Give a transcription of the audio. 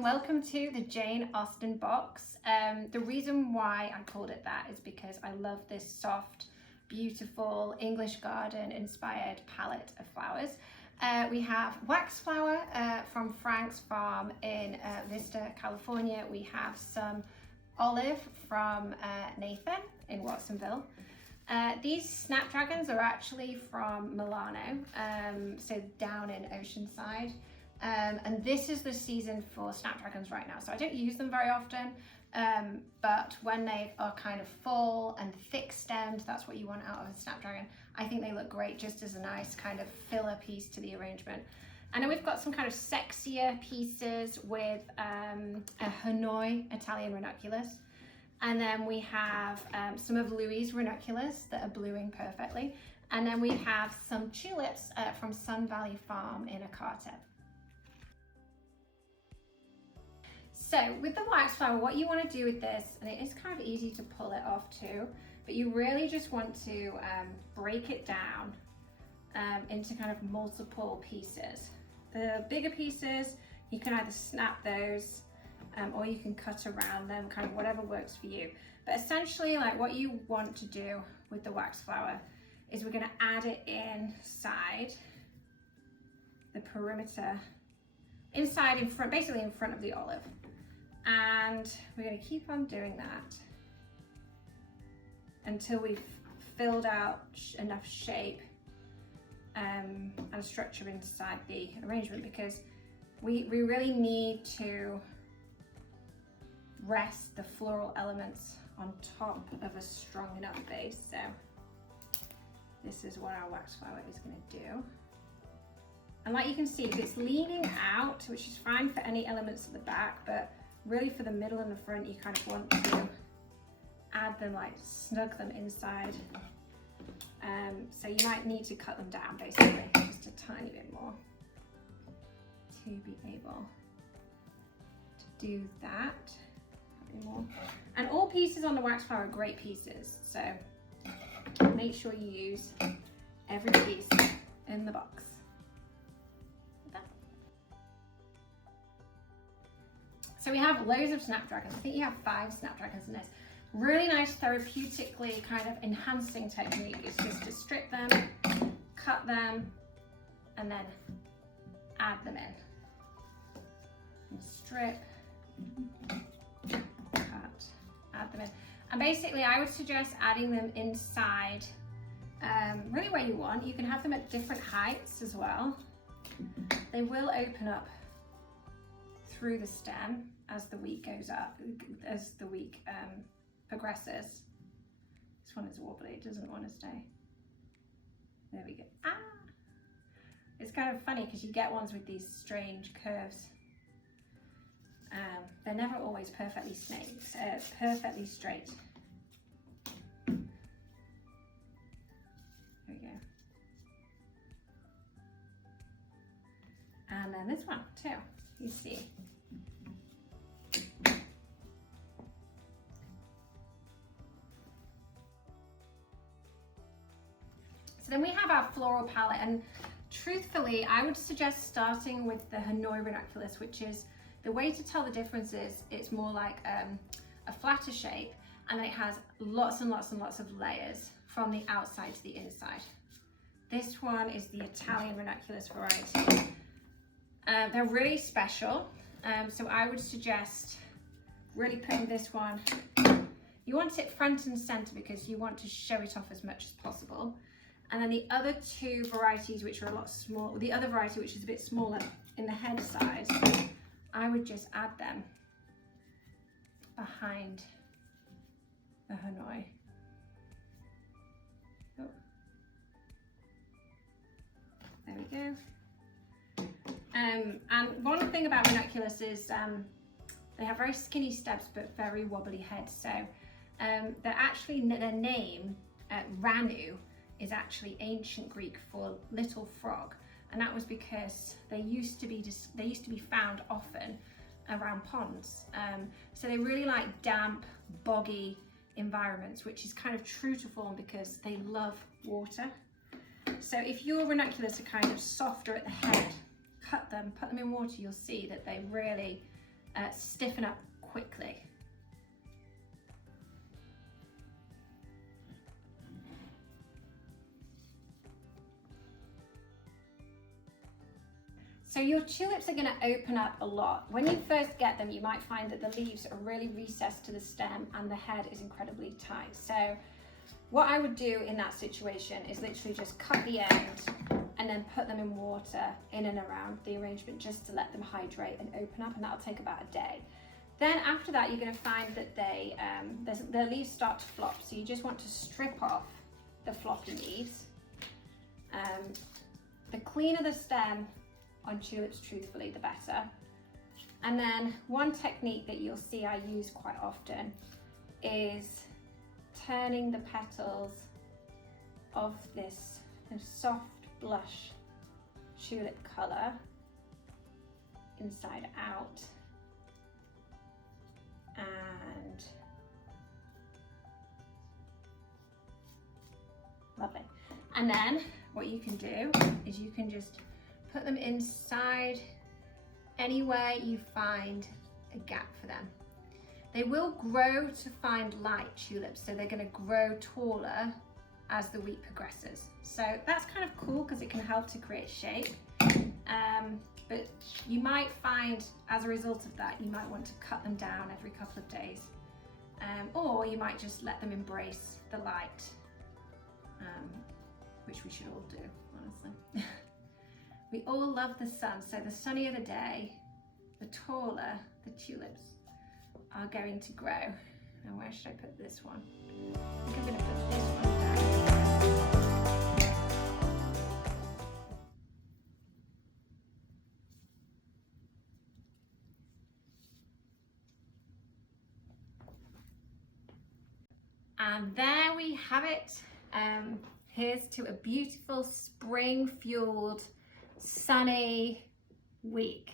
and welcome to the Jane Austen box. The reason why I called it that is because I love this soft, beautiful English garden inspired palette of flowers. We have waxflower from Frank's farm in Vista, California. We have some olive from Nathan in Watsonville. These snapdragons are actually from Milano, so down in Oceanside. And this is the season for snapdragons right now. So I don't use them very often, but when they are kind of full and thick stemmed, that's what you want out of a snapdragon. I think they look great just as a nice kind of filler piece to the arrangement. And then we've got some kind of sexier pieces with a Hanoi Italian ranunculus. And then we have some of Louis' ranunculus that are bluing perfectly. And then we have some tulips from Sun Valley Farm in Akata. So with the waxflower, what you want to do with this, and it is kind of easy to pull it off too, but you really just want to break it down into kind of multiple pieces. The bigger pieces, you can either snap those or you can cut around them, kind of whatever works for you. But essentially, like what you want to do with the waxflower is we're going to add it inside the perimeter, inside, in front, basically in front of the olive. And we're going to keep on doing that until we've filled out enough shape and structure inside the arrangement, because we really need to rest the floral elements on top of a strong enough base. So this is what our waxflower is going to do. And like you can see, it's leaning out, which is fine for any elements at the back, but really for the middle and the front, you kind of want to add them, like snug them inside. So you might need to cut them down basically, just a tiny bit more to be able to do that. More. And all pieces on the waxflower are great pieces, so make sure you use every piece in the box. So we have loads of snapdragons. I think you have 5 snapdragons in this. Really nice therapeutically kind of enhancing technique is just to strip them, cut them, and then add them in. And strip, cut, add them in. And basically I would suggest adding them inside really where you want. You can have them at different heights as well. They will open up through the stem as the week goes up, as the week progresses. This one is wobbly, it doesn't want to stay. There we go. Ah! It's kind of funny because you get ones with these strange curves. They're never always perfectly perfectly straight. There we go. And then this one too, you see. So then we have our floral palette, and truthfully, I would suggest starting with the Hanoi ranunculus, which is, the way to tell the difference is it's more like a flatter shape, and then it has lots and lots and lots of layers from the outside to the inside. This one is the Italian ranunculus variety. They're really special, so I would suggest really putting this one, you want it front and center because you want to show it off as much as possible. And then the other 2 varieties, which are a lot smaller, the other variety which is a bit smaller in the head size, I would just add them behind the Hanoi. Oh. There we go. And one thing about ranunculus is they have very skinny stems but very wobbly heads. So they're actually, their name, Ranu, is actually ancient Greek for little frog, and that was because they used to be found often around ponds. So they really like damp, boggy environments, which is kind of true to form because they love water. So if your ranunculus are kind of softer at the head, cut them, put them in water, you'll see that they really stiffen up quickly. So your tulips are going to open up a lot. When you first get them, you might find that the leaves are really recessed to the stem and the head is incredibly tight. So what I would do in that situation is literally just cut the end and then put them in water in and around the arrangement just to let them hydrate and open up, and that'll take about a day. Then after that, you're going to find that the leaves start to flop. So you just want to strip off the floppy leaves. The cleaner the stem on tulips, truthfully, the better. And then one technique that you'll see I use quite often is turning the petals of this soft blush tulip colour inside out, and lovely. And then what you can do is you can just put them inside anywhere you find a gap for them. They will grow to find light tulips, so they're going to grow taller as the week progresses. So that's kind of cool because it can help to create shape. But you might find, as a result of that, you might want to cut them down every couple of days. Or you might just let them embrace the light, which we should all do, honestly. We all love the sun, so the sunnier the day, the taller the tulips are going to grow. Now where should I put this one? I think I'm going to put this one down. And there we have it. Here's to a beautiful spring-fueled sunny week.